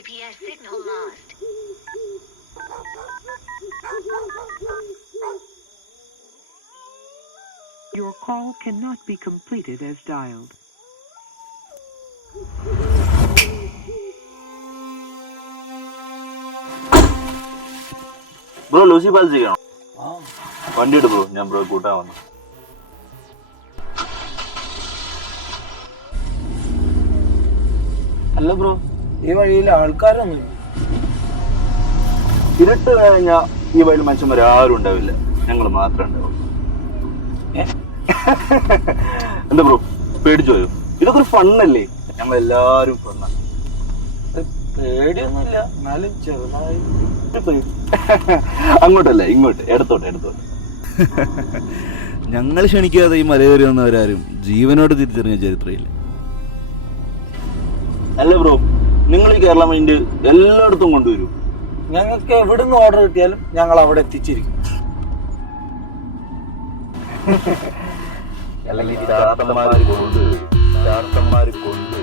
GPS signal lost. Your call cannot be completed as dialed. Bro Lucy പാൽ ചെയ്യണം. വണ്ടി എടു ബ്രോ, ഞാൻ ബ്രോ കൂട്ടാൻ വന്നു. അല്ല ബ്രോ, ഈ വഴിയിൽ ആൾക്കാരൊന്നും ഇരുട്ട് കഴിഞ്ഞാൽ ഈ വഴിയിൽ മനുഷ്യന്മാർ ആരും ഉണ്ടാവില്ല, ഞങ്ങൾ മാത്രമേ ഉണ്ടാവും. എന്താ ബ്രോ പേടിച്ചു പോയോ? ഇതൊക്കെ ഒരു ഫണ്ണല്ലേ, ഞങ്ങൾ എല്ലാരും ഫണ്ണാണ്. പേടിയൊന്നുമില്ല, എന്നാലും ചെറുതായി അങ്ങോട്ടല്ല ഇങ്ങോട്ട്, എടുത്തോട്ടെ. ഞങ്ങൾ ക്ഷണിക്കാതെ ഈ മലയേറി വന്നവരാരും ജീവനോട് തിരിച്ചറിഞ്ഞ ചരിത്രമില്ല. അല്ല ബ്രോ, നിങ്ങൾ ഈ കേരള മൈൻഡ് എല്ലായിടത്തും കൊണ്ടുവരൂ. ഞങ്ങൾക്ക് എവിടുന്ന് ഓർഡർ കിട്ടിയാലും ഞങ്ങൾ അവിടെ എത്തിച്ചിരിക്കും. അല്ലെങ്കിൽ ചാത്തന്മാര് കൊണ്ട്